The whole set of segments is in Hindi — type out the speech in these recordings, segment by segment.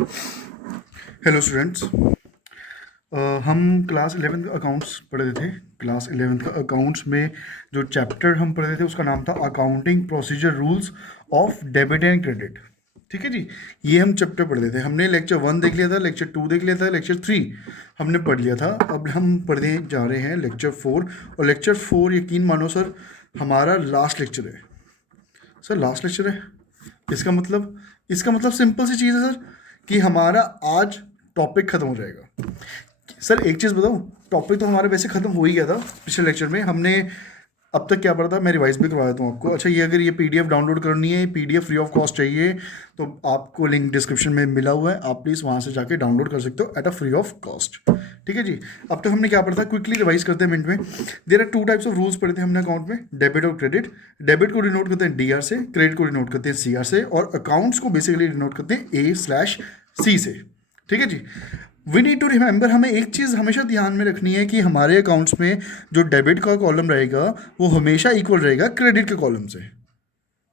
Hello students. हम क्लास 11th का अकाउंट्स पढ़ रहे थे। क्लास 11th का अकाउंट्स में जो चैप्टर हम पढ़ रहे थे उसका नाम था accounting procedure rules of debit and credit. ठीक है जी, ये हम चैप्टर पढ़ रहे थे। हमने लेक्चर 1 देख लिया था, लेक्चर 2 देख लिया था, लेक्चर 3 हमने पढ़ लिया था। अब हम पढ़ने जा रहे हैं लेक्चर 4। और लेक्चर 4 यकीन मानो सर हमारा लास्ट लेक्चर है। सर लास्ट लेक्चर है, इसका मतलब सिंपल सी चीज़ है सर कि हमारा आज टॉपिक खत्म हो जाएगा। सर एक चीज़ बताऊँ, टॉपिक तो हमारा वैसे ख़त्म हो ही गया था पिछले लेक्चर में। हमने अब तक क्या पढ़ा था, मैं रिवाइज भी करवा देता हूँ आपको। अच्छा, ये अगर ये पीडीएफ डाउनलोड करनी है, पीडीएफ फ्री ऑफ कॉस्ट चाहिए, तो आपको लिंक डिस्क्रिप्शन में मिला हुआ है, आप प्लीज़ वहाँ से जाके डाउनलोड कर सकते हो at a free of cost. ठीक है जी। अब तक हमने क्या पढ़ा था, क्विकली रिवाइज करते हैं मिनट में। There are 2 types of rules पढ़े थे हमने अकाउंट में, डेबिट और क्रेडिट। डेबिट को डिनोट करते हैं डीआर से, क्रेडिट को डिनोट करते हैं सीआर से, और अकाउंट्स को बेसिकली डिनोट करते हैं A/C से। ठीक है जी। वी नीड टू रिमेंबर, हमें एक चीज़ हमेशा ध्यान में रखनी है कि हमारे अकाउंट्स में जो डेबिट का कॉलम रहेगा वो हमेशा इक्वल रहेगा क्रेडिट के कॉलम से।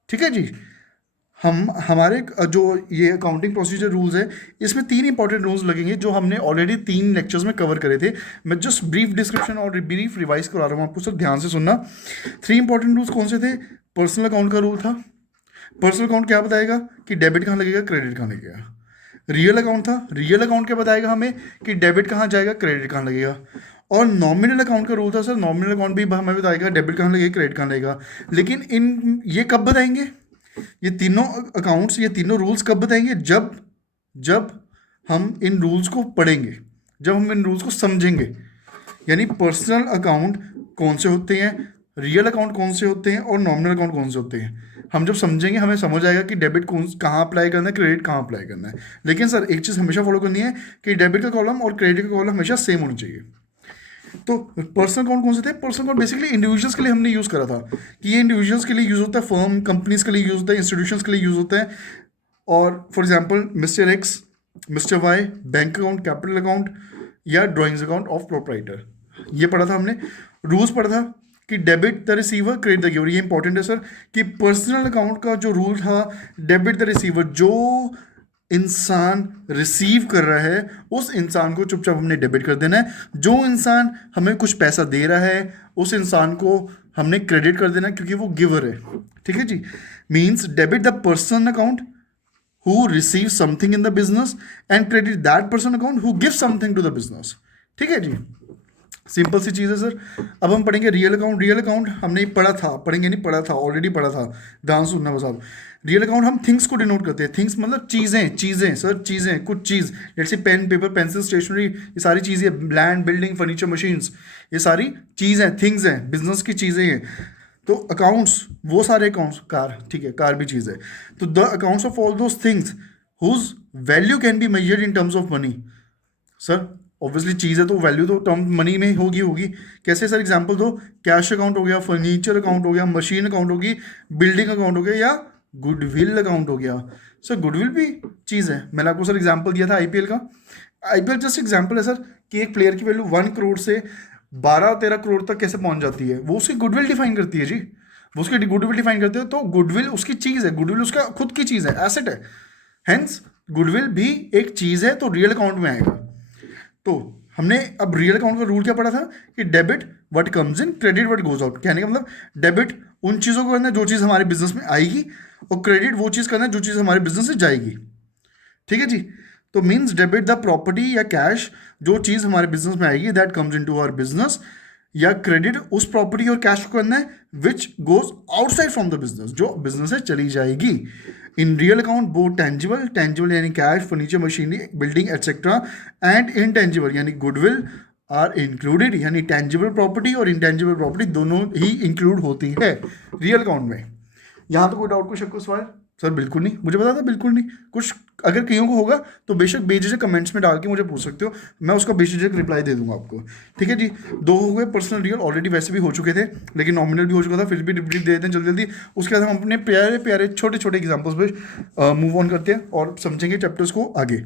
ठीक है जी। हम हमारे जो ये अकाउंटिंग प्रोसीजर रूल्स है, इसमें 3 इंपॉर्टेंट रूल्स लगेंगे जो हमने ऑलरेडी 3 लेक्चर्स में कवर करे थे। मैं जस्ट ब्रीफ डिस्क्रिप्शन और ब्रीफ रिवाइज करा रहा हूँ आपको, सर ध्यान से सुनना। 3 इंपॉर्टेंट रूल्स कौन से थे? पर्सनल अकाउंट का रूल था। पर्सनल अकाउंट क्या बताएगा कि डेबिट कहाँ लगेगा, क्रेडिट कहाँ लगेगा। रियल अकाउंट था, रियल अकाउंट क्या बताएगा हमें कि डेबिट कहाँ जाएगा, क्रेडिट कहाँ लगेगा। और नॉमिनल अकाउंट का रूल था सर, नॉमिनल अकाउंट भी हमें बताएगा डेबिट कहाँ लगेगा, क्रेडिट कहाँ लगेगा। लेकिन इन ये कब बताएंगे, ये तीनों अकाउंट्स, ये तीनों रूल्स कब बताएंगे? जब जब हम इन रूल्स को पढ़ेंगे, जब हम इन रूल्स को समझेंगे। यानी पर्सनल अकाउंट कौन से होते हैं, रियल अकाउंट कौन से होते हैं, और नॉमिनल अकाउंट कौन से होते हैं। हम जब समझेंगे हमें समझ आएगा कि डेबिट कहाँ अप्लाई करना है, क्रेडिट कहाँ अप्लाई करना है। लेकिन सर एक चीज़ हमेशा फॉलो करनी है कि डेबिट का कॉलम और क्रेडिट का कॉलम हमेशा सेम होना चाहिए। तो पर्सनल अकाउंट कौन से थे? पर्सनल अकाउंट बेसिकली इंडिविजुअल्स के लिए हमने यूज़ करा था कि ये इंडिविजुअल्स के लिए यूज़ होता है, फर्म कंपनीज के लिए यूज़ होता है, इंस्टीट्यूशंस के लिए यूज़ होता है। और for example mister X, mister Y, bank account, capital account या ड्राइंग्स अकाउंट ऑफ प्रोप्राइटर, ये पढ़ा था हमने। रूल्स पढ़ा था कि debit the receiver, credit the giver. ये इंपॉर्टेंट है सर कि पर्सनल अकाउंट का जो रूल था, डेबिट द रिसीवर, जो इंसान रिसीव कर रहा है उस इंसान को चुपचाप हमने डेबिट कर देना है। जो इंसान हमें कुछ पैसा दे रहा है उस इंसान को हमने क्रेडिट कर देना है, क्योंकि वो गिवर है। ठीक है जी। Means debit the person account who receives something in the business and credit that person account who gives something to the business। ठीक है जी, सिंपल सी चीज़ है सर। अब हम पढ़ेंगे रियल अकाउंट। रियल अकाउंट हमने पढ़ा था, पढ़ेंगे नहीं, पढ़ा था, ऑलरेडी पढ़ा था, ध्यान सुनना बस आप। रियल अकाउंट हम थिंग्स को डिनोट करते हैं। थिंग्स मतलब चीज़ें, चीज़ें सर, चीज़ें, कुछ चीज़, जैसे पेन, पेपर, पेंसिल, स्टेशनरी, ये सारी चीज़ें, लैंड, बिल्डिंग, फर्नीचर, मशीन्स, ये सारी चीज़ें, थिंग्स हैं, बिजनेस की चीज़ें हैं। तो अकाउंट्स, वो सारे अकाउंट्स, कार, ठीक है, कार भी चीज़ है। तो the accounts of all those things whose value can be measured in terms of money. Sir obviously चीज़ है तो वैल्यू तो टर्म मनी में होगी। कैसे सर? एग्जांपल दो। कैश अकाउंट हो गया, फर्नीचर अकाउंट हो गया, मशीन अकाउंट होगी, बिल्डिंग अकाउंट हो गया, या गुडविल अकाउंट हो गया। सर गुडविल भी चीज़ है। मैंने आपको सर एग्जांपल दिया था आईपीएल का। आईपीएल जस्ट एग्जांपल है सर कि एक प्लेयर की वैल्यू 1 करोड़ से 12-13 करोड़ तक कैसे पहुंच जाती है, वो उसकी गुडविल डिफाइन करती है जी। वो उसकी गुडविल डिफाइन करते हो, तो गुडविल उसकी चीज़ है, गुडविल उसका खुद की चीज़ है, एसेट है। हेंस गुडविल भी एक चीज़ है, तो रियल अकाउंट में आएगा। तो हमने अब रियल अकाउंट का रूल क्या पढ़ा था कि debit what comes in, credit what goes out. कहने का मतलब डेबिट उन चीज़ों को करना है जो चीज़ हमारे बिजनेस में आएगी, और क्रेडिट वो चीज़ करना है जो चीज़ हमारे बिजनेस से जाएगी। ठीक है जी। तो मीन्स डेबिट द प्रॉपर्टी या कैश, जो चीज़ हमारे बिजनेस में आएगी, that comes into our business. या क्रेडिट उस प्रॉपर्टी और कैश को करना है which goes outside from the business, जो बिजनेस से चली जाएगी। In real account both tangible, tangible यानी cash, furniture, machinery, building etcetera, and intangible यानी गुडविल आर इंक्लूडेड, यानी टेंजिबल प्रॉपर्टी और इनटेंजिबल प्रॉपर्टी दोनों ही इंक्लूड होती है रियल अकाउंट में। यहाँ तो कोई डाउट, कोई शक, कोई सवाल? सर बिल्कुल नहीं, मुझे पता था बिल्कुल नहीं। कुछ अगर कईयों को होगा तो बेशक बेझिझक कमेंट्स में डाल के मुझे पूछ सकते हो, मैं उसका बेझिझक रिप्लाई दे दूंगा आपको। ठीक है जी। 2 हो गए पर्सनल रियल, ऑलरेडी वैसे भी हो चुके थे, लेकिन नॉमिनल भी हो चुका था, फिर भी रिपीट दे देते हैं जल्दी जल्दी। उसके बाद हम अपने प्यारे प्यारे छोटे छोटे एग्जाम्पल्स पे मूव ऑन करते हैं और समझेंगे चैप्टर्स को आगे।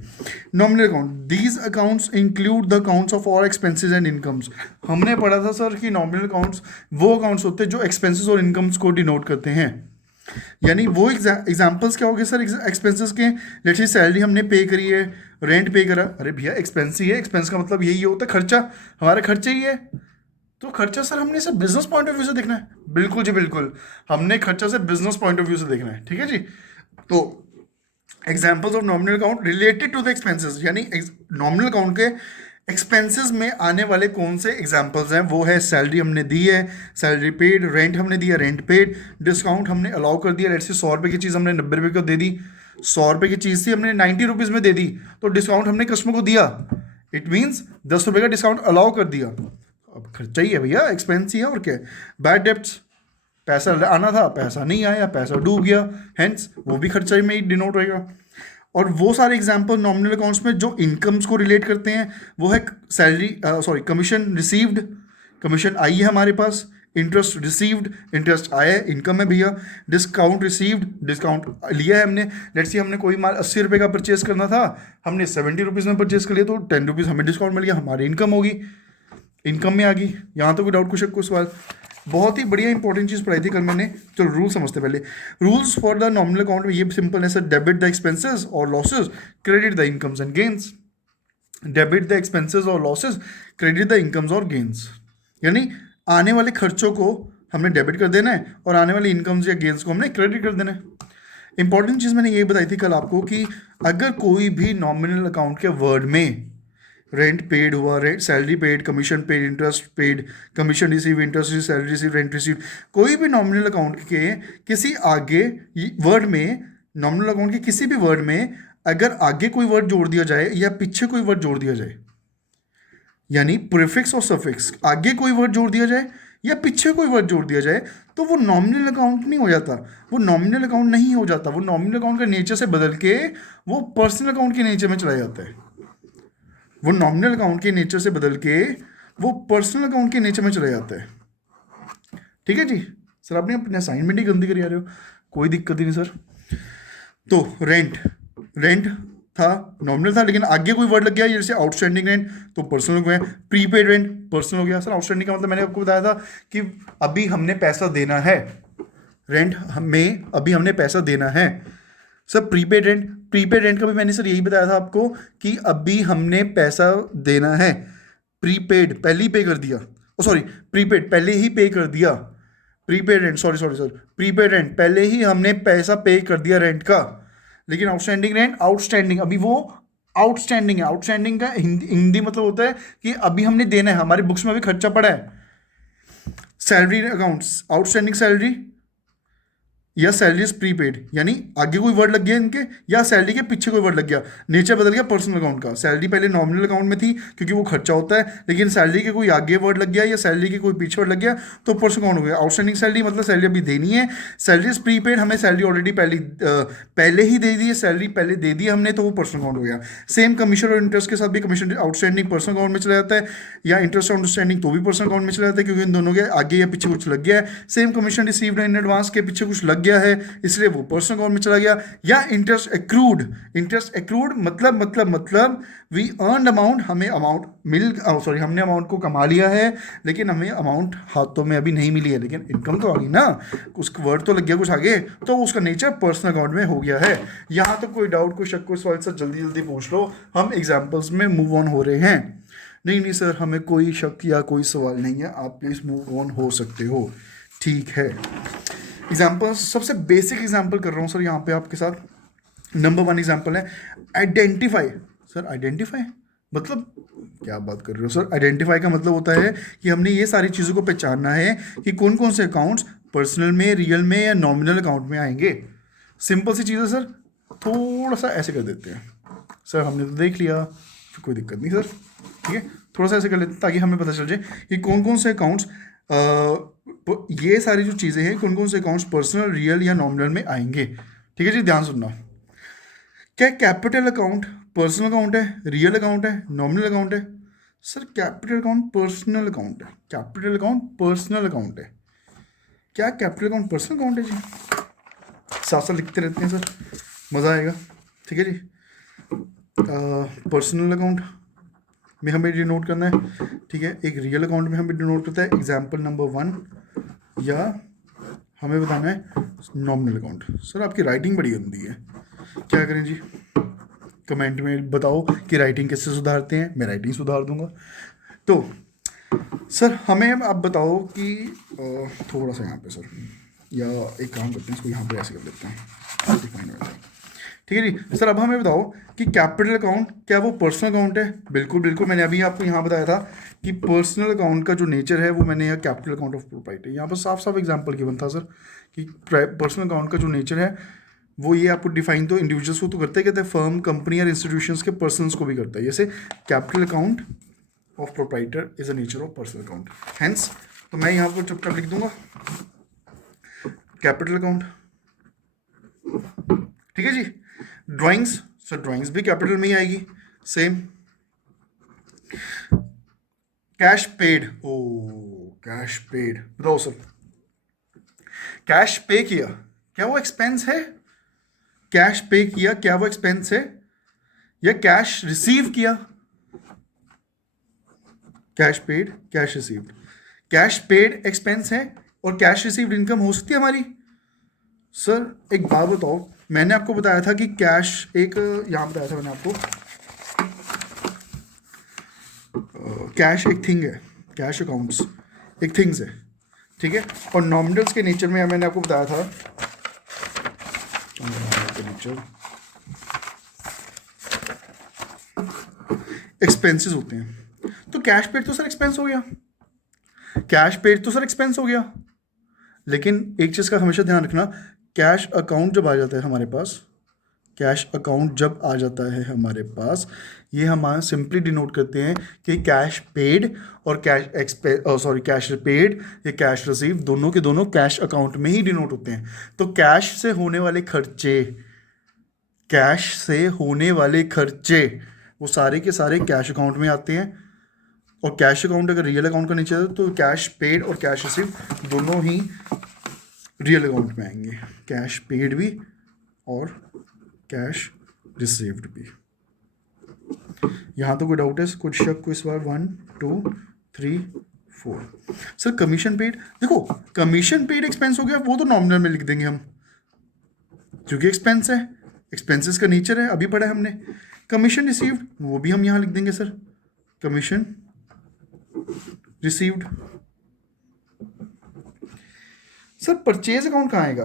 Nominal account, these accounts include the accounts of all expenses and incomes. हमने पढ़ा था सर कि नॉमिनल अकाउंट्स वो अकाउंट्स होते हैं जो एक्सपेंसेस और इनकम्स को डिनोट करते हैं। यानी वो एग्जाम्पल्स क्या हो गए सर एक्सपेंसेस के? लेट्स से सैलरी हमने पे करी है, रेंट पे करा, अरे भैया एक्सपेंस ही है, एक्सपेंस का मतलब यही होता है खर्चा, हमारा खर्चा ही है। तो खर्चा सर हमने sir business point of view से देखना है, बिल्कुल जी बिल्कुल, हमने खर्चा से बिजनेस पॉइंट ऑफ व्यू से देखना है, ठीक है जी। तो examples of nominal account related to the expenses, यानी नॉमिनल अकाउंट के एक्सपेंसेस में आने वाले कौन से एग्जाम्पल्स हैं, वो है सैलरी हमने दी है, सैलरी पेड, रेंट हमने दिया, रेंट पेड, डिस्काउंट हमने अलाउ कर दिया, लेट्स से 100 रुपये की चीज़ हमने 90 रुपये को दे दी, 100 रुपये की चीज़ थी हमने 90 रुपीज़ में दे दी, तो डिस्काउंट हमने कस्टमर को दिया, इट मीन्स 10 रुपये का डिस्काउंट अलाउ कर दिया। अब खर्चा ही है भैया, एक्सपेंस ही है, और क्या है। बैड डेब्ट्स, पैसा आना था, पैसा नहीं आया, पैसा डूब गया, हेंस वो भी खर्चा में ही डिनोट होएगा। और वो सारे एग्जाम्पल नॉमिनल अकाउंट्स में जो इनकम्स को रिलेट करते हैं वो है salary, sorry commission received, commission आई है हमारे पास, इंटरेस्ट रिसीव्ड, इंटरेस्ट आया है, इनकम है भैया, डिस्काउंट रिसीव्ड, डिस्काउंट लिया है हमने, लेट्स सी हमने कोई माल 80 रुपये का परचेज करना था, हमने 70 रुपीज़ में परचेज कर लिया, तो 10 रुपीज़ हमें डिस्काउंट मिल गया, हमारी इनकम होगी, इनकम में आ गई। यहाँ तो कोई डाउट क्वेश्चन कोई सवाल? बहुत ही बढ़िया इंपॉर्टेंट चीज़ पढ़ाई थी कल मैंने। चलो रूल समझते पहले। Rules for the nominal account में ये सिंपल है सर, डेबिट द एक्सपेंसेस और losses, credit the incomes and gains. Debit the expenses और लॉसेस, क्रेडिट द इनकम्स और गेन्स, यानी आने वाले खर्चों को हमने डेबिट कर देना है और आने वाले इनकम्स या गेन्स को हमने क्रेडिट कर देना है। इंपॉर्टेंट चीज़ मैंने ये बताई थी कल आपको कि अगर कोई भी नॉमिनल अकाउंट के वर्ड में रेंट पेड हुआ, rent salary paid, commission paid, interest paid, commission receive, interest receive, salary receive, rent receive, कोई भी नॉमिनल अकाउंट के किसी आगे वर्ड में, नॉमिनल अकाउंट के किसी भी वर्ड में अगर आगे कोई वर्ड जोड़ दिया जाए या पीछे कोई वर्ड जोड़ दिया जाए, यानी प्रीफिक्स और सफिक्स, आगे कोई वर्ड जोड़ दिया जाए या पीछे कोई वर्ड जोड़ दिया जाए, तो वो नॉमिनल अकाउंट नहीं हो जाता, वो नॉमिनल अकाउंट नहीं हो जाता, वो नॉमिनल अकाउंट का नेचर से बदल के वो पर्सनल अकाउंट के नेचर में चला जाता है। वो नॉमिनल अकाउंट के नेचर से बदल के वो पर्सनल अकाउंट के नेचर में चला जाता है। ठीक है जी सर, आपने अपने असाइनमेंट ही गंदी करी आ रहे हो, कोई दिक्कत ही नहीं सर। तो रेंट, रेंट था, नॉमिनल था, लेकिन आगे कोई वर्ड लग गया, जैसे आउटस्टैंडिंग रेंट, तो पर्सनल हो गया। प्रीपेड रेंट पर्सनल हो गया। सर आउटस्टैंडिंग का मतलब मैंने आपको बताया था कि अभी हमने पैसा देना है, रेंट में अभी हमने पैसा देना है। Sir prepaid rent, prepaid rent का भी मैंने सर यही बताया था आपको कि अभी हमने पैसा देना है। प्रीपेड पहले ही पे कर दिया, ओ सॉरी प्रीपेड पहले ही पे कर दिया, prepaid rent, sorry sorry sir, prepaid rent पहले ही हमने पैसा पे कर दिया रेंट का, लेकिन आउटस्टैंडिंग रेंट, आउटस्टैंडिंग अभी वो आउटस्टैंडिंग है। आउटस्टैंडिंग का हिंदी मतलब होता है कि अभी हमने देना है, हमारी बुक्स में अभी खर्चा पड़ा है। सैलरी अकाउंट्स, आउटस्टैंडिंग सैलरी या सैलरी इज प्रीपेड, यानी आगे कोई वर्ड लग गया इनके या सैलरी के पीछे कोई वर्ड लग गया, नेचर बदल गया पर्सनल अकाउंट का। सैलरी पहले नॉमिनल अकाउंट में थी क्योंकि वो खर्चा होता है, लेकिन सैलरी के कोई आगे वर्ड लग गया या सैलरी के कोई पीछे वर्ड लग गया तो पर्सनल अकाउंट हो गया। आउटस्टैंडिंग सैलरी मतलब सैलरी अभी देनी है, सैलरी इज प्रीपेड हमें सैलरी ऑलरेडी पहले ही दे दी है, सैलरी पहले दे दी हमने, तो वो पर्सनल अकाउंट हो गया। सेम कमीशन और इंटरेस्ट के साथ भी, कमीशन आउटस्टैंडिंग पर्सनल अकाउंट में चला जाता है या इंटरेस्ट आउटस्टैंडिंग तो भी पर्सनल अकाउंट में चला जाता है, क्योंकि इन दोनों के आगे या पीछे कुछ लग गया है। Same commission received in advance के पीछे कुछ लग गया है, इसलिए वो पर्सनल अकाउंट में चला गया। या इंटरेस्ट एक्रूड, इंटरेस्ट एक्रूड मतलब वी अर्न अमाउंट, हमें अमाउंट सॉरी हमने अमाउंट को कमा लिया है लेकिन हमें अमाउंट हाथों में अभी नहीं मिली है, लेकिन इनकम तो आ गई ना, उस वर्ड तो लग गया कुछ आगे, तो उसका नेचर पर्सनल अकाउंट में हो गया है। यहाँ तो कोई डाउट, कोई शक, कोई सवाल सर जल्दी जल्दी पूछ लो, हम एग्जाम्पल्स में मूव ऑन हो रहे हैं। नहीं सर हमें कोई शक या कोई सवाल नहीं है, आप प्लीज़ मूव ऑन हो सकते हो, ठीक है। एग्जाम्पल, सबसे बेसिक एग्जाम्पल कर रहा हूँ सर यहाँ पे आपके साथ। नंबर 1 एग्जाम्पल है आइडेंटिफाई। सर आइडेंटिफाई मतलब क्या बात कर रहे हो सर? आइडेंटिफाई का मतलब होता है कि हमने ये सारी चीज़ों को पहचानना है कि कौन कौन से अकाउंट्स पर्सनल में, रियल में या नॉमिनल अकाउंट में आएंगे। सिंपल सी चीज़ है सर, थोड़ा सा ऐसे कर देते हैं सर, हमने तो देख लिया, फिर कोई दिक्कत नहीं सर, ठीक है, थोड़ा सा ऐसे कर लेते हैं ताकि हमें पता चल जाए कि कौन कौन से अकाउंट्स, ये सारी जो चीज़ें हैं कौन कौन से अकाउंट्स पर्सनल, रियल या नॉमिनल में आएंगे। ठीक है जी, ध्यान सुनना। क्या कैपिटल अकाउंट पर्सनल अकाउंट है, रियल अकाउंट है, नॉमिनल अकाउंट है? Sir capital account personal account है, कैपिटल अकाउंट पर्सनल अकाउंट है। क्या कैपिटल अकाउंट पर्सनल अकाउंट है जी? साथ साथ लिखते रहते हैं सर, मज़ा आएगा। ठीक है जी, पर्सनल अकाउंट में हमें डिनोट करना है, ठीक है, एक रियल अकाउंट में हमें डिनोट करता है। एग्जाम्पल नंबर 1 या हमें बताना है नॉमिनल अकाउंट। सर आपकी राइटिंग बड़ी गंदी है, क्या करें जी? कमेंट में बताओ कि राइटिंग कैसे सुधारते हैं, मैं राइटिंग सुधार दूंगा। तो सर हमें आप बताओ कि थोड़ा सा यहाँ पे सर, या एक काम करते हैं इसको यहाँ पे ऐसे कर लेते हैं, डिफाइन हो जाएगा। ठीक है जी सर, अब हमें बताओ कि कैपिटल अकाउंट क्या वो पर्सनल अकाउंट है? बिल्कुल बिल्कुल, मैंने अभी आपको यहाँ बताया था कि पर्सनल अकाउंट का जो नेचर है वो मैंने यहाँ कैपिटल अकाउंट ऑफ प्रोप्राइटर, यहाँ पर साफ साफ एग्जांपल गिवन था सर कि पर्सनल अकाउंट का जो नेचर है वो ये आपको डिफाइन तो इंडिविजुअल्स को तो करते हैं, कहते हैं फर्म, कंपनी और इंस्टीट्यूशंस के पर्सनस को भी करता है। जैसे capital account of proprietor is a nature of personal account, hence तो मैं यहाँ पर चुपचाप लिख दूंगा कैपिटल अकाउंट। ठीक है जी। ड्राइंग्स, सर ड्राइंग्स भी कैपिटल में ही आएगी, सेम। कैश पेड, ओ कैश पेड, बताओ सर कैश पे किया क्या वो एक्सपेंस है? कैश पे किया क्या वो एक्सपेंस है? या कैश रिसीव किया? Cash paid, cash received. Cash paid expense है और कैश रिसीव्ड इनकम हो सकती है हमारी। सर एक बात बताओ, मैंने आपको बताया था कि कैश एक, यहाँ बताया था मैंने आपको, कैश एक थिंग है, कैश अकाउंट्स एक थिंग्स है, ठीक है। और नॉमिनल्स के नेचर में मैंने आपको बताया था नेचर एक्सपेंसेस होते हैं। तो कैश पेड तो सर एक्सपेंस हो गया, कैश पेड तो सर एक्सपेंस हो गया, लेकिन एक चीज़ का हमेशा ध्यान रखना, कैश अकाउंट जब आ जाता है हमारे पास, कैश अकाउंट जब आ जाता है हमारे पास, ये हमारा सिंपली डिनोट करते हैं कि कैश पेड और कैश पेड या कैश रिसीव दोनों के दोनों कैश अकाउंट में ही डिनोट होते हैं। तो कैश से होने वाले खर्चे, कैश से होने वाले खर्चे वो सारे के सारे कैश अकाउंट में आते हैं। और कैश अकाउंट अगर रियल अकाउंट का नीचे है तो कैश पेड और कैश रिसीव दोनों ही रियल अकाउंट में आएंगे, कैश पेड भी और कैश रिसीव्ड भी। यहाँ तो कोई डाउट है, कुछ शक, कोई सवाल? 1 2 3 4। सर कमीशन पेड, देखो कमीशन पेड एक्सपेंस हो गया, वो तो नॉमिनल में लिख देंगे हम क्योंकि एक्सपेंस है, एक्सपेंसेस का नेचर है, अभी पढ़ा है हमने। कमीशन रिसीव्ड वो भी हम यहाँ लिख देंगे sir, commission received. Sir purchase account कहाँ आएगा?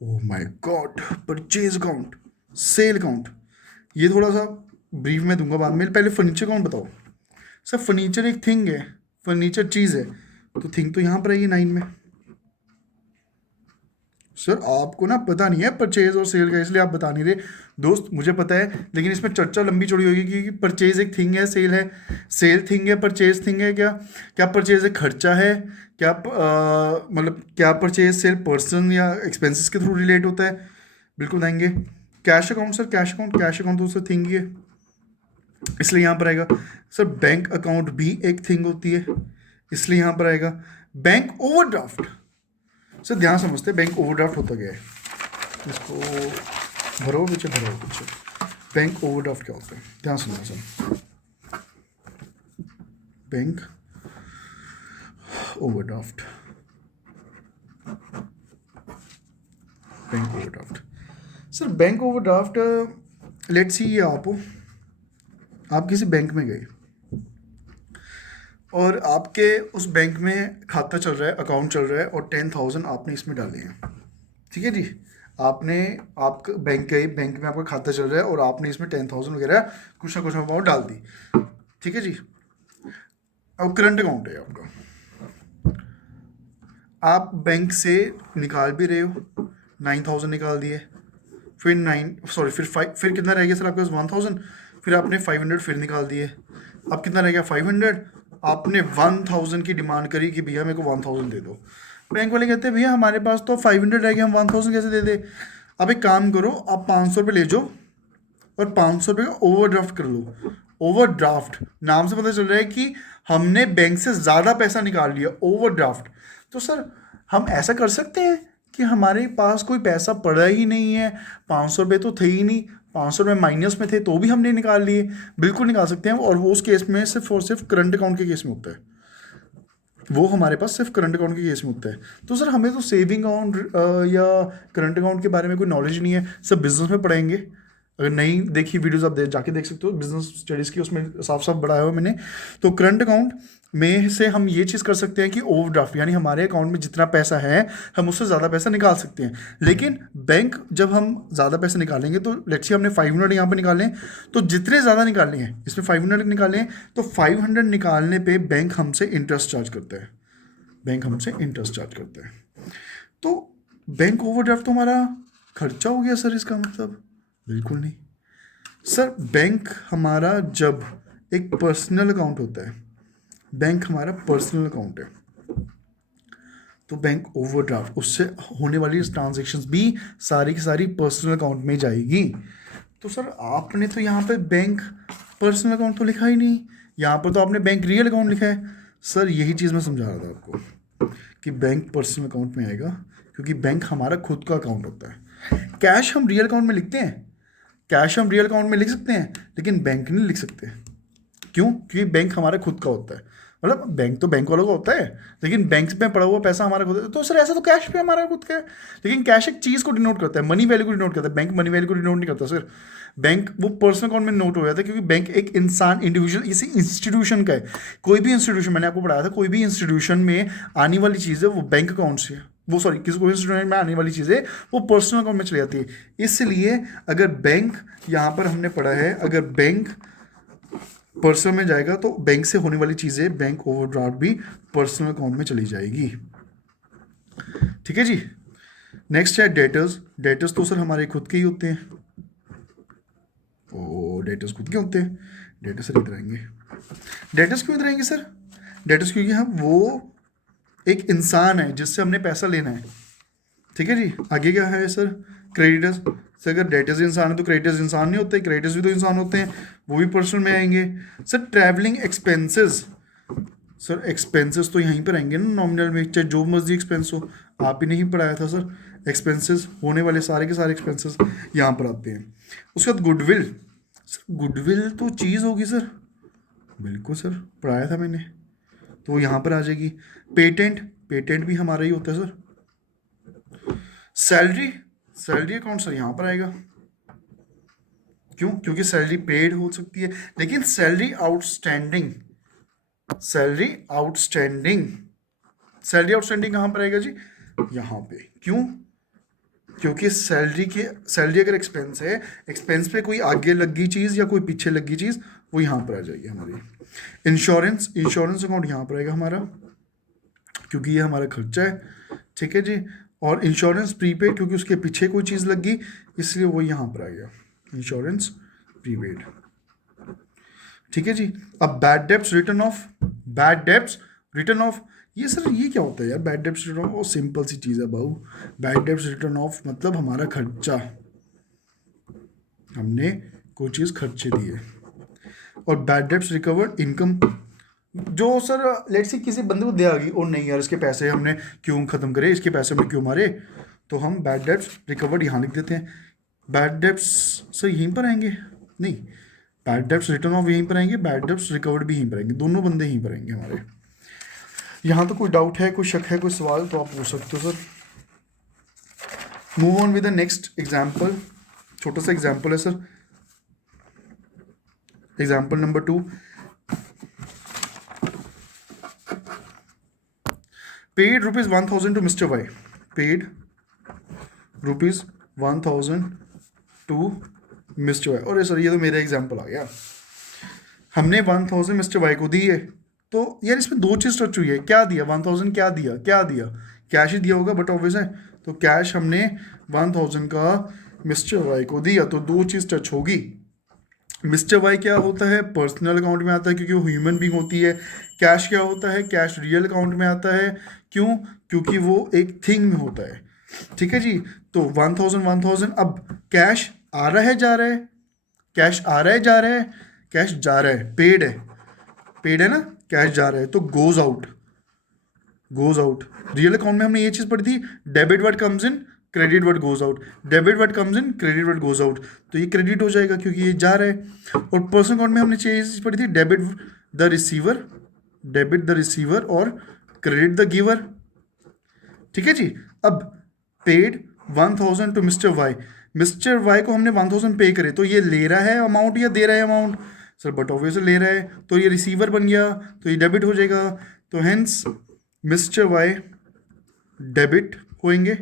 Oh my God, purchase account, sale account, ये थोड़ा सा ब्रीफ में दूंगा बाद में, पहले फर्नीचर अकाउंट बताओ। सर फर्नीचर एक थिंग है, फर्नीचर चीज़ है, तो थिंग तो यहाँ पर आएगी 9 में। सर आपको ना पता नहीं है परचेज और सेल का, इसलिए आप बता नहीं रहे दोस्त, मुझे पता है, लेकिन इसमें चर्चा लंबी चौड़ी होगी कि परचेज एक थिंग है, सेल है, सेल थिंग है, परचेज थिंग है। क्या क्या परचेज एक खर्चा है? क्या मतलब क्या परचेज सेल पर्सन या एक्सपेंसेस के थ्रू रिलेट होता है? बिल्कुल बताएंगे। Cash account, sir cash account तो सर थिंग ही है, इसलिए यहाँ पर आएगा। सर बैंक अकाउंट भी एक थिंग होती है, इसलिए यहाँ पर आएगा। बैंक ओवरड्राफ्ट, सर ध्यान समझते, बैंक ओवरड्राफ्ट होता क्या है, इसको भरो पीछे, भरो पीछे। बैंक ओवरड्राफ्ट क्या होता है, ध्यान समझना sir. Bank overdraft, bank overdraft, sir bank overdraft, let's see, ये आप किसी बैंक में गए और आपके उस बैंक में खाता चल रहा है, अकाउंट चल रहा है, और 10,000 आपने इसमें डाले हैं, ठीक है जी। आप बैंक गए, बैंक में आपका खाता चल रहा है और आपने इसमें 10,000 वगैरह कुछ ना कुछ अमाउंट डाल दी, ठीक है जी। अब करंट अकाउंट है आपका, आप बैंक से निकाल भी रहे हो, 9,000 निकाल दिए, फिर कितना रह गया सर आपके पास? 1,000, फिर आपने 500 फिर निकाल दिए, अब कितना रह गया? 500। आपने 1,000 की डिमांड करी कि भैया मेरे को 1,000 दे दो, बैंक वाले कहते हैं भैया हमारे पास तो 500 रह गया, हम 1,000 कैसे दे दे? अब एक काम करो, आप 500 रुपये ले जाओ और 500 रुपये का ओवरड्राफ्ट कर लो। ओवरड्राफ्ट नाम से पता चल रहा है कि हमने बैंक से ज़्यादा पैसा निकाल लिया, ओवरड्राफ्ट। तो सर हम ऐसा कर सकते हैं कि हमारे पास कोई पैसा पड़ा ही नहीं है, 500 रुपये तो थे ही नहीं, 500 रुपये माइनस में थे तो भी हमने निकाल लिए? बिल्कुल निकाल सकते हैं, और वो उस केस में सिर्फ और सिर्फ करंट अकाउंट के केस में होता है। वो हमारे पास सिर्फ करंट अकाउंट के केस में होता है। तो सर हमें तो सेविंग अकाउंट या करंट अकाउंट के बारे में कोई नॉलेज नहीं है, सब बिजनेस में पढ़ाएंगे। अगर नहीं देखी वीडियोस आप जाके देख सकते हो बिजनेस स्टडीज़ की, उसमें साफ साफ बढ़ाया हुआ मैंने। तो करंट अकाउंट में से हम ये चीज़ कर सकते हैं कि ओवरड्राफ्ट, यानी हमारे अकाउंट में जितना पैसा है हम उससे ज़्यादा पैसा निकाल सकते हैं। लेकिन बैंक जब हम ज़्यादा पैसे निकालेंगे, तो लेट्स से हमने 500 यहाँ पे निकाले हैं, तो जितने ज़्यादा निकालने हैं, इसमें 500 निकाले हैं, तो 500 निकालने पे बैंक हमसे इंटरेस्ट चार्ज करता है, बैंक हमसे इंटरेस्ट चार्ज करता है। तो बैंक ओवरड्राफ्ट तो हमारा खर्चा हो गया सर, इसका मतलब? बिल्कुल नहीं सर। बैंक हमारा जब एक पर्सनल अकाउंट होता है, बैंक हमारा पर्सनल अकाउंट है, तो बैंक ओवरड्राफ्ट, उससे होने वाली ट्रांजैक्शंस भी सारी की सारी पर्सनल अकाउंट में जाएगी। तो सर आपने तो यहाँ पे बैंक पर्सनल अकाउंट तो लिखा ही नहीं, यहाँ पर तो आपने बैंक रियल अकाउंट लिखा है। सर यही चीज़ मैं समझा रहा था आपको कि बैंक पर्सनल अकाउंट में आएगा, क्योंकि बैंक हमारा खुद का अकाउंट होता है। कैश हम रियल अकाउंट में लिखते हैं, कैश हम रियल अकाउंट में लिख सकते हैं, लेकिन बैंक नहीं लिख सकते। क्यों? क्योंकि बैंक हमारा खुद का होता है। मतलब बैंक तो बैंक वालों का होता है, लेकिन बैंक में पड़ा हुआ पैसा हमारा खुद है। तो सर ऐसा तो कैश पे हमारा खुद का है, लेकिन कैश एक चीज़ को डिनोट करता है, मनी वैल्यू को डिनोट करता है। बैंक मनी वैल्यू को डिनोट नहीं करता सर। बैंक वो पर्सनल अकाउंट में नोट हो जाता है, क्योंकि बैंक एक इंसान, इंडिविजुअल, इसी इंस्टीट्यूशन का है। कोई भी इंस्टीट्यूशन, मैंने आपको पढ़ाया था, कोई भी इंस्टीट्यूशन में आने वाली चीज़ है वो बैंक अकाउंट से, वो सॉरी किसी कोई इंस्टीट्यूशन में आने वाली चीज़ें वो पर्सनल अकाउंट में चली जाती है। इसलिए अगर बैंक, यहाँ पर हमने पढ़ा है, अगर बैंक पर्सनल में जाएगा तो बैंक से होने वाली चीज़ें, बैंक ओवरड्राफ्ट भी पर्सनल अकाउंट में चली जाएगी। ठीक है जी। नेक्स्ट है डेटर्स। डेटर्स तो सर हमारे खुद के ही होते हैं। ओ डेटर्स खुद के होते हैं। डेटर्स सर इधर आएंगे। डेटर्स क्यों इधर आएंगे सर? डेटर्स क्योंकि हम वो एक इंसान है जिससे हमने पैसा लेना है। ठीक है जी। आगे क्या है सर? क्रेडिटर्स। सर अगर डेटर्स इंसान है तो क्रेडिटर्स इंसान नहीं होते, क्रेडिटर्स भी तो इंसान होते हैं, वो भी पर्सनल में आएंगे। Sir travelling expenses, sir expenses तो यहीं पर आएंगे ना नॉमिनल में, चाहे जो मर्जी एक्सपेंस हो। आप ही नहीं पढ़ाया था सर, एक्सपेंसेस होने वाले सारे के सारे एक्सपेंसेस यहाँ पर आते हैं। उसके बाद गुडविल। सर गुडविल तो चीज़ होगी सर। बिल्कुल सर, पढ़ाया था मैंने, तो वो यहाँ पर आ जाएगी। पेटेंट, पेटेंट भी हमारा ही होता है sir. Salary, salary account sir यहाँ पर आएगा। क्यों? क्योंकि सैलरी पेड हो सकती है, लेकिन salary outstanding, salary outstanding, salary outstanding कहाँ पर आएगा जी? यहाँ पे। क्यों? क्योंकि सैलरी अगर एक्सपेंस है, एक्सपेंस पे कोई आगे लगी चीज़ या कोई पीछे लगी चीज़, वो यहाँ पर आ जाएगी हमारी। इंश्योरेंस, इंश्योरेंस अकाउंट यहाँ पर आएगा हमारा, क्योंकि ये हमारा खर्चा है। ठीक है जी। और इंश्योरेंस प्रीपेड, क्योंकि उसके पीछे कोई चीज़ लगी, इसलिए वो यहाँ पर आ गया, इंश्योरेंस प्रीपेड। ठीक है जी। अब bad debts return of, bad debts return of, ये सर ये क्या होता है यार? बैड डेब्ट्स रिटर्न ऑफ, वो सिंपल सी चीज़ है बाबू। बैड डेब्ट्स रिटर्न ऑफ मतलब हमारा खर्चा, हमने कोई चीज़ खर्चे दी है। और बैड डेब्ट्स रिकवर्ड इनकम, जो सर लेट्स से किसी बंदे को दे आ गई, और नहीं यार इसके पैसे हमने क्यों ख़त्म करे, इसके पैसे हमने क्यों मारे, तो हम बैड डेब्ट्स रिकवर्ड यहाँ लिख देते हैं। बैड डेब्ट्स सर यहीं पर आएंगे? नहीं, बैड डेब्ट्स रिटर्न ऑफ यहीं पर आएंगे, बैड डेब्ट्स रिकवर्ड भी यहीं पर आएंगे, दोनों बंदे यहीं पर आएंगे हमारे। यहाँ तो कोई डाउट है, कोई शक है, कोई सवाल तो आप पूछ सकते हो sir. Move on with the next example. छोटा सा एग्जाम्पल है sir, example number 2। Paid ₹1000 to mister Y, paid ₹1000 to mister Y. और सर ये तो मेरा एग्जाम्पल आ गया, हमने 1000 मिस्टर वाई को दी है। तो यार इसमें दो चीज़ टच हुई है। क्या दिया? 1000 क्या दिया? क्या दिया? कैश ही दिया होगा, बट ऑब्वियस है, तो कैश हमने 1000 का मिस्टर वाई को दिया, तो दो चीज़ टच होगी। मिस्टर वाई क्या होता है? पर्सनल अकाउंट में आता है, क्योंकि वो ह्यूमन बींग होती है। कैश क्या होता है? कैश रियल अकाउंट में आता है। क्यों? क्योंकि वो एक थिंग में होता है। ठीक है जी। तो 1000 अब कैश आ रहा है जा रहा है, कैश आ रहा है जा रहा है, कैश जा रहा है, पेड है, पेड है ना, कैश जा रहा है, तो goes out, goes out. Real account में हमने ये चीज़ पढ़ी थी, debit word comes in, credit word goes out, debit word comes in, credit word goes out, तो ये क्रेडिट हो जाएगा क्योंकि ये जा रहा है। और पर्सनल अकाउंट में हमने चीज़ पढ़ी थी, debit the receiver, debit the receiver और क्रेडिट द गिवर, ठीक है जी। अब paid 1000 to mister Y, mister Y को हमने 1000 पे करे, तो ये ले रहा है अमाउंट या दे रहा है अमाउंट? सर बट ऑब्वियसली ले रहा है, तो ये रिसीवर बन गया, तो ये डेबिट हो जाएगा। तो हेंस मिस्टर वाई डेबिट होएंगे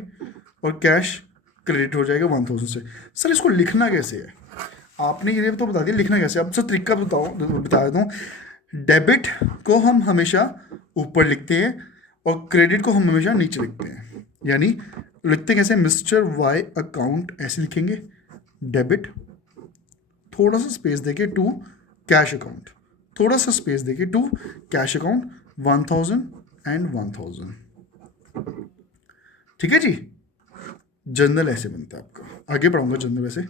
और कैश क्रेडिट हो जाएगा 1000 से। सर इसको लिखना कैसे है? आपने ये तो बता दिया, लिखना कैसे? अब सर तरीका बता देता हूँ। डेबिट को हम हमेशा ऊपर लिखते हैं और क्रेडिट को हम हमेशा नीचे लिखते हैं। यानी लिखते कैसे? मिस्टर वाई अकाउंट ऐसे लिखेंगे, डेबिट थोड़ा सा स्पेस देके टू कैश अकाउंट, थोड़ा सा स्पेस देके टू कैश अकाउंट 1000 एंड 1000, ठीक है जी। जर्नल ऐसे बनता है आपका, आगे पढ़ाऊंगा जर्नल, वैसे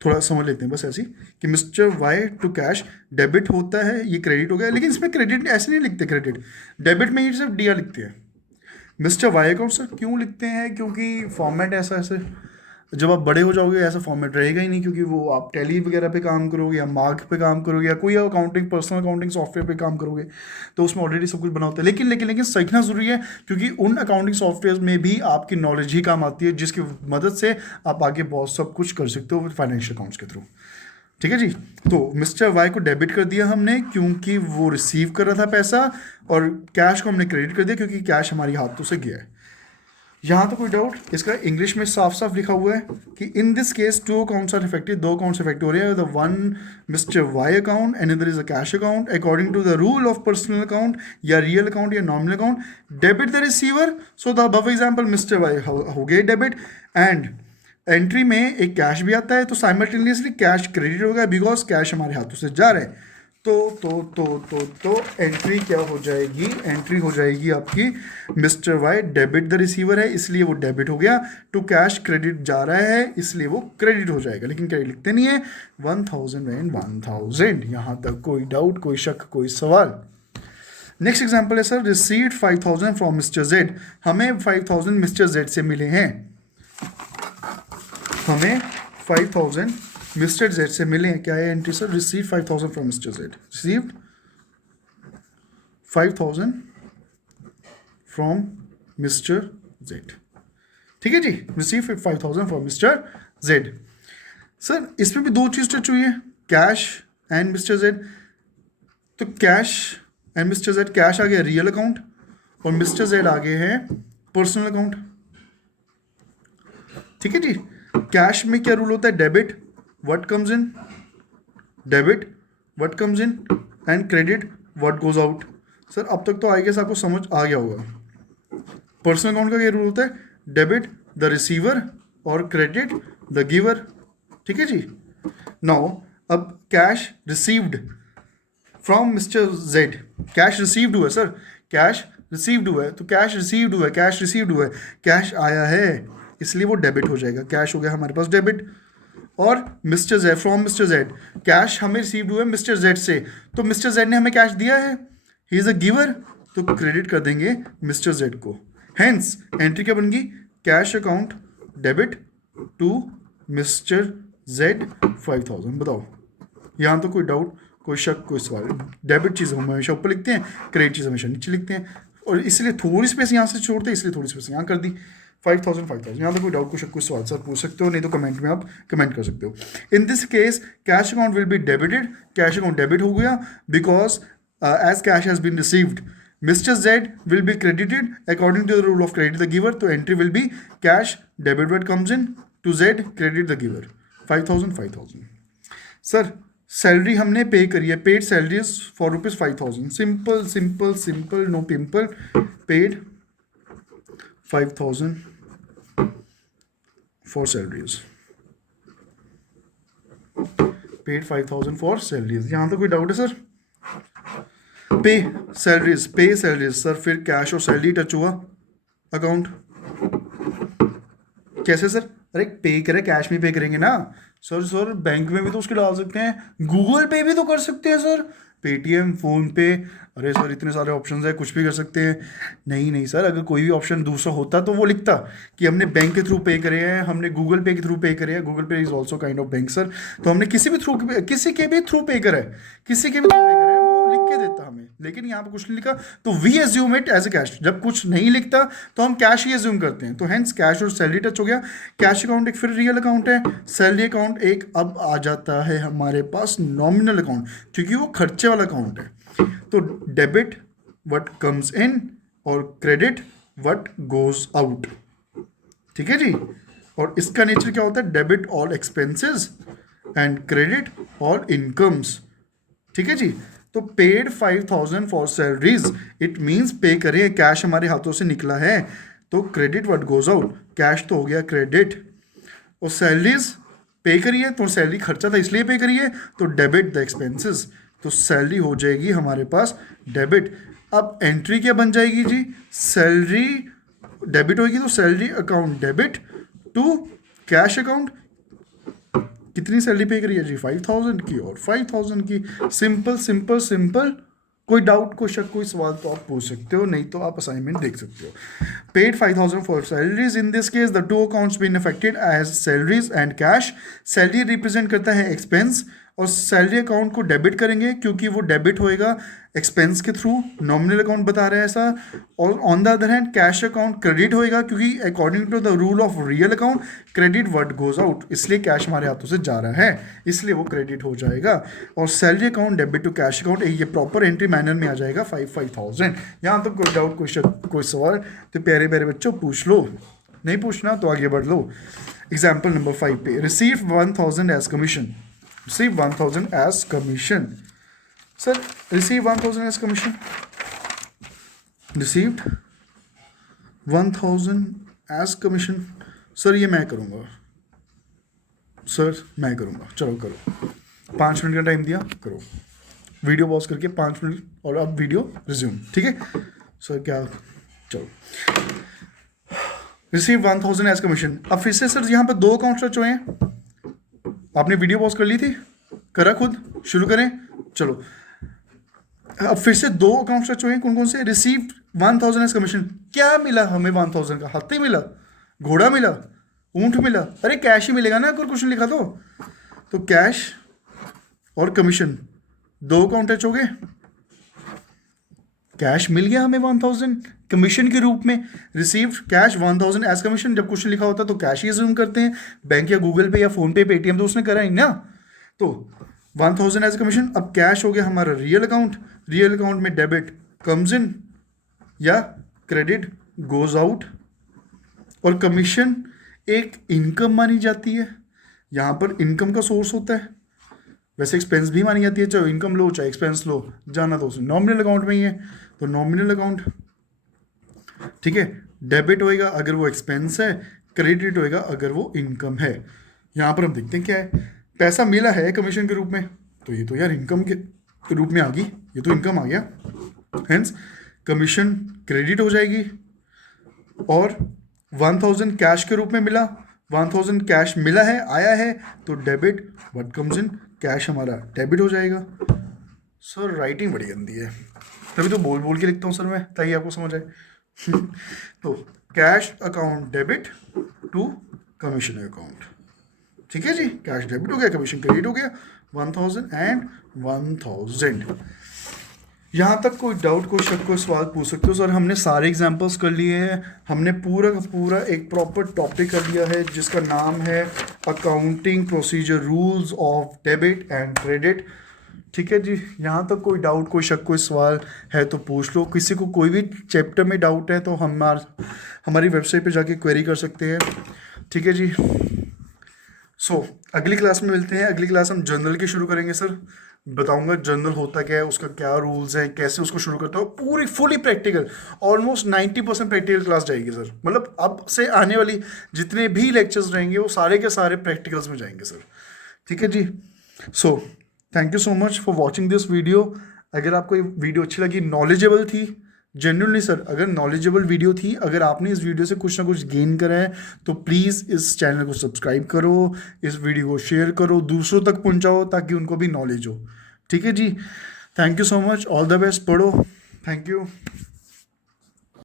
थोड़ा समझ लेते हैं बस ऐसे कि mister Y to cash debit होता है, ये क्रेडिट हो गया। लेकिन इसमें क्रेडिट ऐसे नहीं लिखते, क्रेडिट डेबिट में ही सिर्फ डी लिखते हैं। मिस्टर वाई अकाउंट सर क्यों लिखते हैं? क्योंकि फॉर्मेट ऐसा ऐसे, जब आप बड़े हो जाओगे ऐसा फॉर्मेट रहेगा ही नहीं, क्योंकि वो आप टैली वगैरह पे काम करोगे या मार्क पे काम करोगे या कोई अकाउंटिंग पर्सनल अकाउंटिंग सॉफ्टवेयर पे काम करोगे, तो उसमें ऑलरेडी सब कुछ बना होता है। लेकिन लेकिन लेकिन सीखना ज़रूरी है, क्योंकि उन अकाउंटिंग सॉफ्टवेयर में भी आपकी नॉलेज ही काम आती है, जिसकी मदद से आप आगे बहुत सब कुछ कर सकते हो फाइनेंशियल अकाउंट्स के थ्रू, ठीक है जी। तो मिस्टर वाई को डेबिट कर दिया हमने क्योंकि वो रिसीव कर रहा था पैसा, और कैश को हमने क्रेडिट कर दिया क्योंकि कैश हमारी हाथों से गया है। यहाँ तो कोई डाउट? इसका इंग्लिश में साफ साफ लिखा हुआ है कि in this case two accounts are affected, दो अकाउंट्स इफेक्ट हो रहे हैं, the one mister Y account and other is a cash account according to the rule of personal account या रियल अकाउंट या nominal account, debit the receiver. So the above example mister Y हो गए डेबिट, एंड एंट्री में एक कैश भी आता है, तो साइमल्टेनियसली कैश क्रेडिट होगा बिकॉज कैश हमारे हाथों से जा रहा है। तो एंट्री क्या हो जाएगी? एंट्री हो जाएगी आपकी mister Y debit the receiver है इसलिए वो डेबिट हो गया, टू कैश क्रेडिट जा रहा है इसलिए वो क्रेडिट हो जाएगा। लेकिन क्रेडिट लिखते नहीं है, 1000 एंड 1000। यहाँ तक कोई डाउट, कोई शक, कोई सवाल? नेक्स्ट एग्जाम्पल है sir, received 5000 from mister Z. हमें 5000 मिस्टर जेड से मिले हैं, हमें 5000 मिस्टर जेड से मिले हैं। क्या है entry sir? Receive 5000 from mister Z, received 5000 from mister Z, ठीक है जी। Receive 5000 from mister Z. Sir इसमें भी दो चीज टच हुई है, कैश एंड मिस्टर जेड। तो cash and mister Z, cash आ गया रियल अकाउंट और मिस्टर जेड आ गए हैं पर्सनल अकाउंट, ठीक है जी। कैश में क्या रूल होता है? Debit what comes in, debit what comes in and credit what goes out। Sir अब तक तो आई गेस आपको समझ आ गया होगा। पर्सनल अकाउंट का क्या रूल होता है? डेबिट द रिसीवर और क्रेडिट द गिवर, ठीक है जी। नाउ अब cash received from mister Z, cash received हुआ सर, कैश रिसीव्ड हुआ है, तो कैश रिसीव्ड हुआ है, कैश रिसीव्ड हुआ है, कैश आया है इसलिए वो डेबिट हो जाएगा, कैश हो गया हमारे पास डेबिट। और mister Z, from mister Z, cash हमें रिसीव्ड हुआ है मिस्टर जेड से, तो मिस्टर जेड ने हमें कैश दिया है, ही इज अ गिवर, तो क्रेडिट कर देंगे मिस्टर जेड को। हेंस एंट्री क्या बन गई? Cash account debit to mister Z 5000। बताओ यहाँ तो कोई डाउट, कोई शक, कोई सवाल? डेबिट चीज़ हम हमेशा ऊपर लिखते हैं, क्रेडिट चीज़ हमेशा नीचे लिखते हैं, और इसलिए थोड़ी स्पेस यहाँ से छोड़ते हैं, इसलिए थोड़ी स्पेस यहाँ कर दी। 5000 यहाँ तो कोई डाउट, कोई शक, कोई सवाल सर पूछ सकते हो, नहीं तो कमेंट में आप कमेंट कर सकते हो। In this case cash account will be debited, cash account debit हो गया because as cash has been received. Mister Z will be credited according to the rule of credit the giver, तो entry will be cash debit what comes in to Z credit the giver 5000। Sir salary हमने पे करी है, paid salaries for ₹5000, simple simple simple, no pimple, paid 5000 for salaries, paid 5000 for salaries। यहाँ तो कोई डाउट है सर? पे सैलरीज सर, फिर कैश और सैलरी टच हुआ अकाउंट, कैसे सर? अरे पे करे, कैश में पे करेंगे ना सर बैंक में भी तो उसके डाल सकते हैं, गूगल पे भी तो कर सकते हैं सर, पेटीएम, फ़ोन पे, अरे सर इतने सारे ऑप्शंस है, कुछ भी कर सकते हैं। नहीं सर, अगर कोई भी ऑप्शन दूसरा होता तो वो लिखता कि हमने बैंक के थ्रू पे करे हैं, हमने गूगल पे के थ्रू पे करे हैं, गूगल पे is also kind of bank sir, तो हमने किसी के भी थ्रू पे करा है, वो लिख के देता हमें, लेकिन यहाँ पे कुछ नहीं लिखा तो we assume it as a cash. जब कुछ नहीं लिखता तो हम कैश ही एज्यूम करते हैं। तो हेंस कैश और सैलरी टच हो गया। कैश अकाउंट एक फिर रियल अकाउंट है, सैलरी अकाउंट एक अब आ जाता है हमारे पास नॉमिनल अकाउंट, क्योंकि वो खर्चे वाला अकाउंट है। तो डेबिट व्हाट कम्स इन और क्रेडिट व्हाट गोज आउट। ठीक है जी। और इसका नेचर क्या होता है, debit all expenses and credit all incomes. ठीक है जी। तो paid 5,000 for salaries, it means पे करें, कैश हमारे हाथों से निकला है। तो credit what goes out, cash तो हो गया क्रेडिट, और सैलरीज पे करिए तो सैलरी खर्चा था इसलिए पे करिए, तो डेबिट द एक्सपेंसेस, तो सैलरी हो जाएगी हमारे पास डेबिट। अब एंट्री क्या बन जाएगी जी, सैलरी डेबिट होगी तो salary account debit to cash account. कितनी सैलरी पे करी है जी, 5,000 की और 5,000 की। Simple simple simple. कोई डाउट, कोई शक, कोई सवाल तो आप पूछ सकते हो, नहीं तो आप असाइनमेंट देख सकते हो। Paid 5,000 for salaries, in this case the two accounts been affected as salaries and cash. Salary represent करता है एक्सपेंस, और सैलरी अकाउंट को डेबिट करेंगे क्योंकि वो डेबिट होएगा एक्सपेंस के थ्रू, नॉमिनल अकाउंट बता रहा है ऐसा। और on the other hand cash account credit होएगा क्योंकि according to the rule of real account credit what goes out, इसलिए कैश हमारे हाथों से जा रहा है इसलिए वो क्रेडिट हो जाएगा। और salary account debit to cash account, ये प्रॉपर एंट्री मैनर में आ जाएगा 5,000। यहाँ तक कोई डाउट, कोई शक, कोई सवाल तो प्यारे प्यारे बच्चों पूछ लो, नहीं पूछना तो आगे बढ़ लो। एग्जाम्पल नंबर 5 पे, receive 1,000 as commission. Receive 1,000 as commission. Sir, receive 1,000 as commission. Received 1,000 as commission. Sir ये मैं करूँगा, सर मैं करूँगा, चलो करो। 5 मिनट का टाइम दिया, करो। वीडियो पॉज करके 5 मिनट और अब वीडियो रिज्यूम। ठीक है सर, क्या, चलो। Receive 1,000 as commission. अब फिर से सर यहाँ पे 2 अकाउंट रच हुए हैं, आपने वीडियो पॉज कर ली थी, करा खुद, शुरू करें, चलो। अब फिर से 2 अकाउंट्स रच हुए हैं, कौन कौन से, रिसीव 1,000 एज कमीशन। क्या मिला हमें 1,000 का, हाथी मिला, घोड़ा मिला, ऊंट मिला, अरे कैश ही मिलेगा ना अगर कुछ लिखा तो कैश और कमीशन 2 अकाउंट रच हो गए, कैश मिल गया हमें 1,000 कमीशन के रूप में। रिसीव कैश 1,000 एज कमीशन, जब क्वेश्चन लिखा होता है तो कैश ही अज्यूम करते हैं, बैंक या गूगल पे या फोन पे पेटीएम तो उसने करा ही ना, तो 1,000 एज कमीशन। अब कैश हो गया हमारा रियल अकाउंट, रियल अकाउंट में डेबिट कम्स इन या क्रेडिट गोज आउट, और कमीशन एक इनकम मानी जाती है, यहाँ पर इनकम का सोर्स होता है, वैसे एक्सपेंस भी मानी जाती है, चाहे इनकम लो चाहे एक्सपेंस लो, जाना तो नॉमिनल अकाउंट में ही है, तो नॉमिनल अकाउंट। ठीक है, डेबिट होएगा अगर वो एक्सपेंस है, क्रेडिट होएगा अगर वो इनकम है। यहाँ पर हम देखते हैं क्या है, पैसा मिला है कमीशन के रूप में, तो ये तो यार इनकम के रूप में आ गई, ये तो इनकम आ गया, हेंस कमीशन क्रेडिट हो जाएगी। और 1,000 कैश के रूप में मिला, 1,000 कैश मिला है, आया है, तो debit what comes in, cash हमारा डेबिट हो जाएगा। सर राइटिंग बड़ी गंदी है, तभी तो बोल बोल के लिखता हूँ सर मैं, ताकि आपको समझ आए। तो cash account debit to commission account. ठीक है जी, कैश डेबिट हो गया, कमीशन क्रेडिट हो गया, 1,000 एंड 1,000। यहाँ तक कोई डाउट, कोई शक, कोई सवाल पूछ सकते हो। सर हमने सारे एग्जांपल्स कर लिए हैं, हमने पूरा का पूरा एक प्रॉपर टॉपिक कर लिया है जिसका नाम है accounting procedure rules of debit and credit. ठीक है जी, यहाँ तक कोई डाउट, कोई शक, कोई सवाल है तो पूछ लो। किसी को कोई भी चैप्टर में डाउट है तो हमारी वेबसाइट पे जाके क्वेरी कर सकते हैं। ठीक है जी, अगली क्लास में मिलते हैं। अगली क्लास हम जर्नल की शुरू करेंगे सर, बताऊंगा जर्नल होता क्या है, उसका क्या रूल्स हैं, कैसे उसको शुरू करता हो, पूरी fully practical, almost 90% practical class जाएगी सर। मतलब अब से आने वाली जितने भी लेक्चर्स रहेंगे वो सारे के सारे प्रैक्टिकल्स में जाएंगे सर। ठीक है जी, thank you so much for watching this video. अगर आपको ये वीडियो अच्छी लगी, नॉलेजेबल थी, जेन्युइनली सर अगर नॉलेजेबल वीडियो थी, अगर आपने इस वीडियो से कुछ ना कुछ गेन करा है तो प्लीज़ इस चैनल को सब्सक्राइब करो, इस वीडियो को शेयर करो, दूसरों तक पहुंचाओ ताकि उनको भी नॉलेज हो। ठीक है जी, thank you so much, all the best, पढ़ो, थैंक यू।